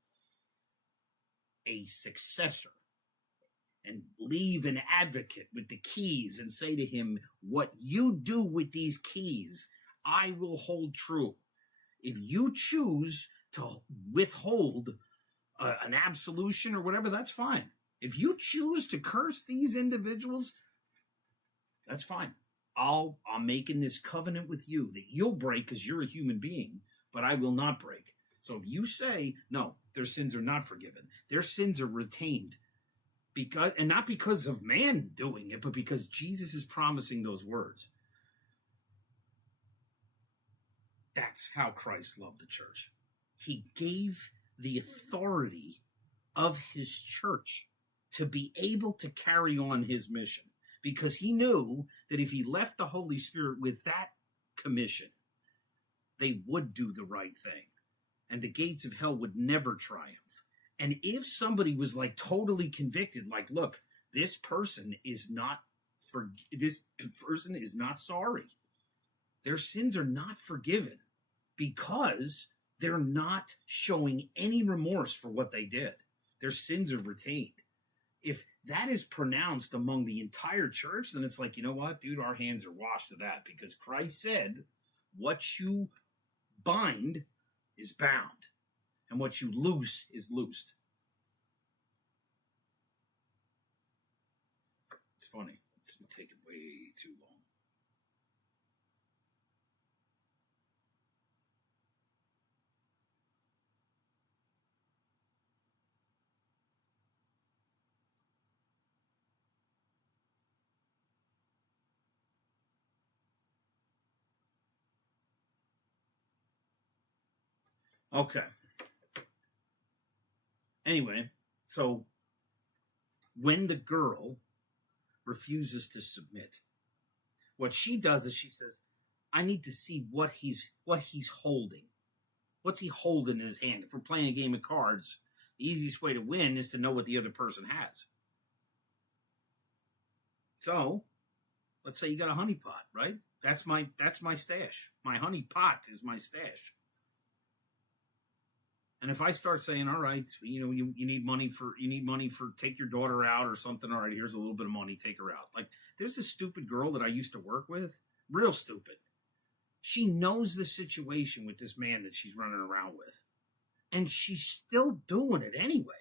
a successor and leave an advocate with the keys and say to him, what you do with these keys, I will hold true. If you choose to withhold an absolution or whatever, that's fine. If you choose to curse these individuals, that's fine. I'm making this covenant with you that you'll break because you're a human being, but I will not break. So if you say, no, their sins are not forgiven, their sins are retained, and not because of man doing it, but because Jesus is promising those words. That's how Christ loved the church. He gave the authority of his church to be able to carry on his mission, because he knew that if he left the Holy Spirit with that commission, they would do the right thing, and the gates of hell would never triumph. And if somebody was like totally convicted, like, look, this person is not sorry. Their sins are not forgiven because they're not showing any remorse for what they did. Their sins are retained. If that is pronounced among the entire church, then it's like, you know what, dude, our hands are washed to that, because Christ said, what you bind is bound, and what you loose is loosed. It's funny. It's taking way too long. Okay. Anyway, so when the girl refuses to submit, what she does is she says, I need to see what he's holding. What's he holding in his hand? If we're playing a game of cards, the easiest way to win is to know what the other person has. So, let's say you got a honey pot, right? That's my stash. My honey pot is my stash. And if I start saying, all right, you need money for take your daughter out or something. All right, here's a little bit of money, take her out. Like, there's this stupid girl that I used to work with, real stupid. She knows the situation with this man that she's running around with, and she's still doing it anyway.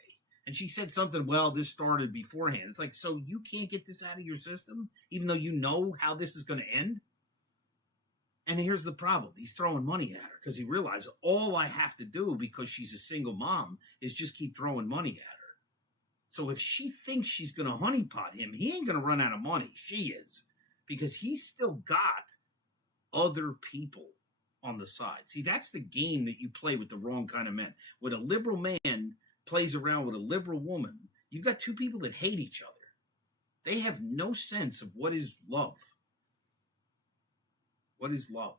And she said something, well, this started beforehand. It's like, so you can't get this out of your system, even though you know how this is going to end? And here's the problem. He's throwing money at her because he realized all I have to do, because she's a single mom, is just keep throwing money at her. So if she thinks she's going to honeypot him, he ain't going to run out of money. She is. Because he's still got other people on the side. See, that's the game that you play with the wrong kind of men. When a liberal man plays around with a liberal woman, you've got two people that hate each other. They have no sense of what is love. What is love?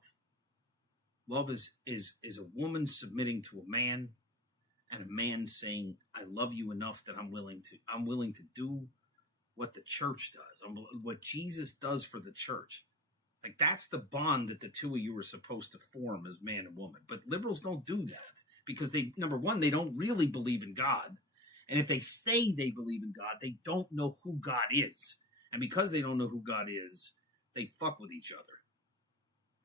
Love is a woman submitting to a man, and a man saying, I love you enough that I'm willing to do what the church does, what Jesus does for the church. Like, that's the bond that the two of you are supposed to form as man and woman. But liberals don't do that because number one, they don't really believe in God. And if they say they believe in God, they don't know who God is. And because they don't know who God is, they fuck with each other.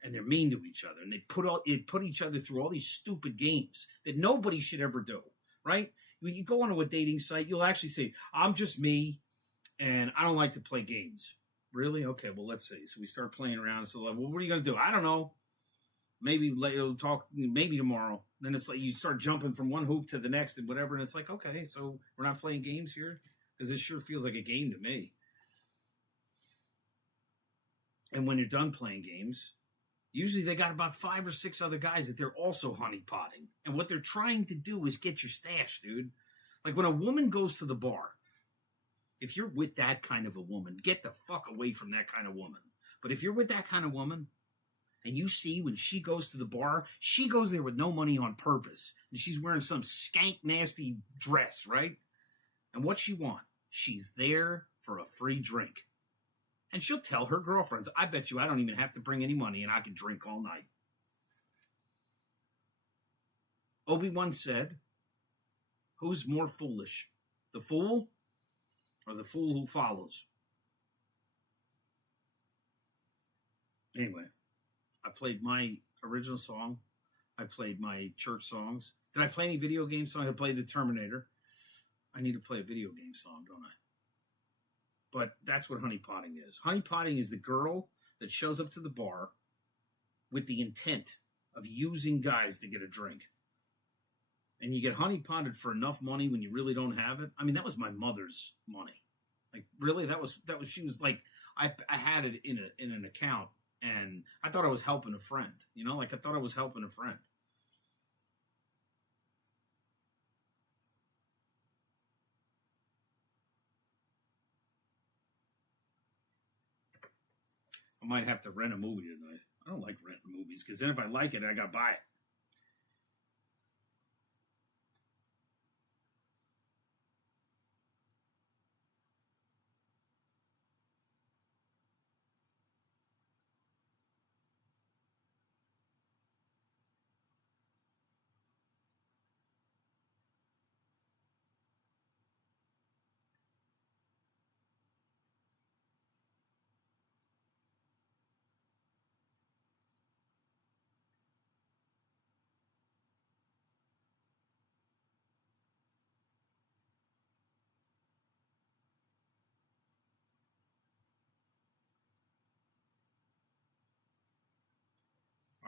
And they're mean to each other. And they put each other through all these stupid games that nobody should ever do, right? When you go onto a dating site, you'll actually say, I'm just me, and I don't like to play games. Really? Okay, well, let's see. So we start playing around. So, well, what are you going to do? I don't know. Maybe later, talk, maybe tomorrow. Then it's like you start jumping from one hoop to the next and whatever. And it's like, okay, so we're not playing games here? Because it sure feels like a game to me. And when you're done playing games, usually they got about 5 or 6 other guys that they're also honeypotting. And what they're trying to do is get your stash, dude. Like when a woman goes to the bar, if you're with that kind of a woman, get the fuck away from that kind of woman. But if you're with that kind of woman, and you see when she goes to the bar, she goes there with no money on purpose. And she's wearing some skank, nasty dress, right? And what she want? She's there for a free drink. And she'll tell her girlfriends, I bet you I don't even have to bring any money and I can drink all night. Obi-Wan said, who's more foolish, the fool or the fool who follows? Anyway, I played my original song. I played my church songs. Did I play any video game song? I played the Terminator. I need to play a video game song, don't I? But that's what honeypotting is. Honeypotting is the girl that shows up to the bar with the intent of using guys to get a drink. And you get honeypotted for enough money when you really don't have it. I mean, that was my mother's money. Like, really, that was she was like, I had it in an account, and I thought I was helping a friend. You know, like I thought I was helping a friend. I might have to rent a movie tonight. I don't like renting movies because then if I like it, I got to buy it.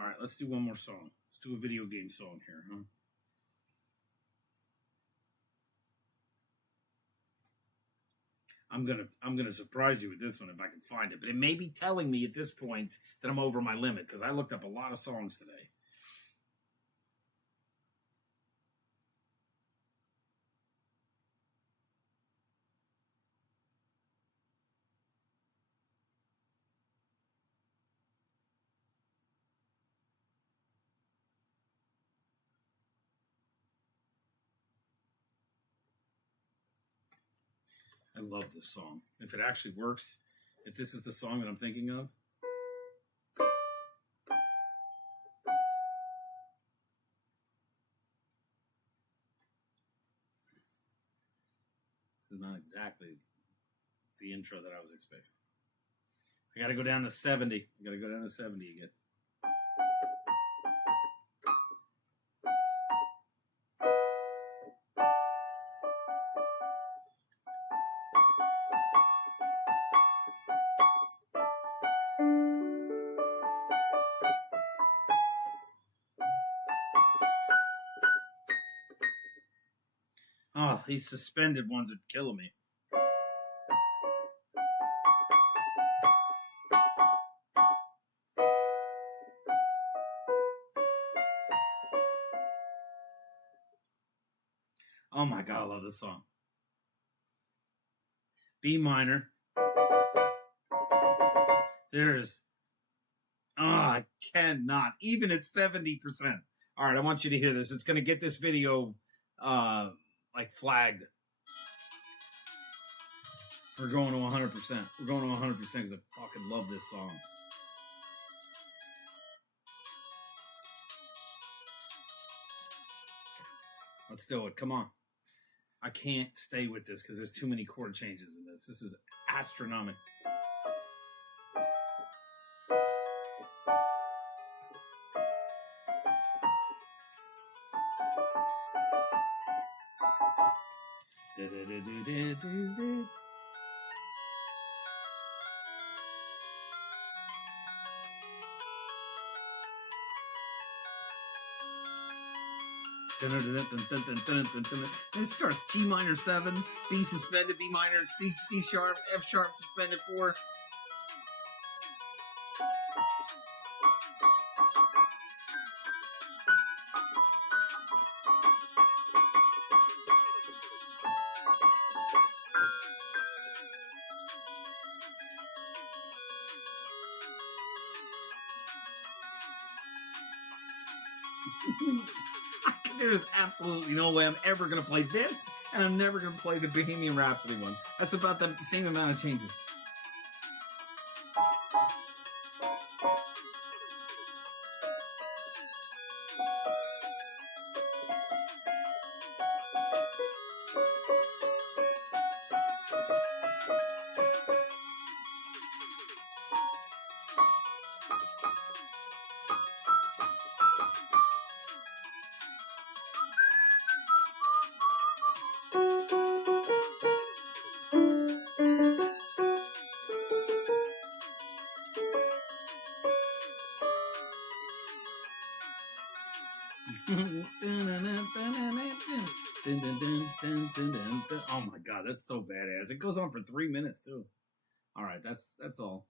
All right, let's do one more song. Let's do a video game song here, huh? I'm gonna surprise you with this one if I can find it, but it may be telling me at this point that I'm over my limit because I looked up a lot of songs today. I love this song. If it actually works, if this is the song that I'm thinking of. This is not exactly the intro that I was expecting. I got to go down to 70. I got to go down to 70 again. Oh, these suspended ones are killing me. Oh my God, I love this song. B minor. There's, I cannot, even at 70%. All right, I want you to hear this. It's going to get this video, like flagged. We're going to 100%. We're going to 100% because I fucking love this song. Let's do it. Come on. I can't stay with this because there's too many chord changes in this. This is astronomical. It starts G minor 7, B suspended, B minor, C sharp, F sharp suspended 4. There's absolutely no way I'm ever going to play this, and I'm never going to play the Bohemian Rhapsody one. That's about the same amount of changes. Oh my God, that's so badass. It goes on for 3 minutes too. All right, that's all.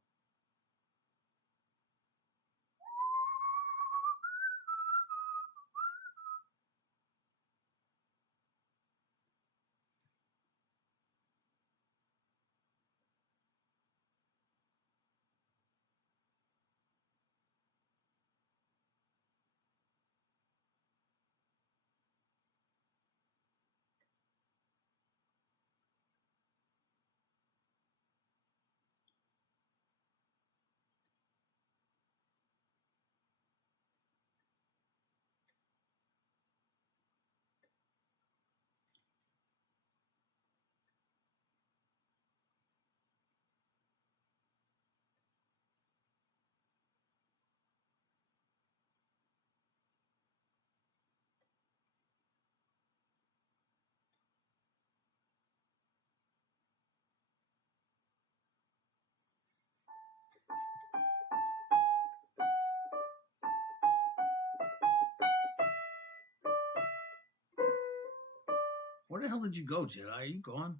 Where the hell did you go, Jedi? Are you gone?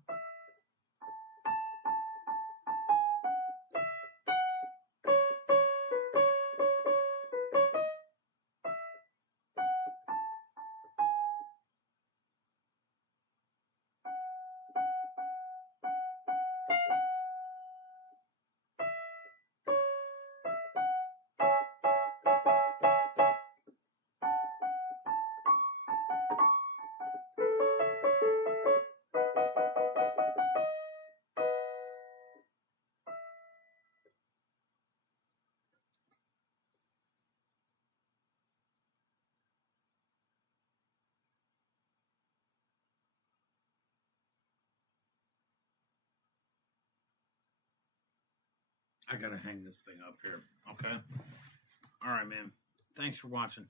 I gotta hang this thing up here. Okay. All right, man. Thanks for watching.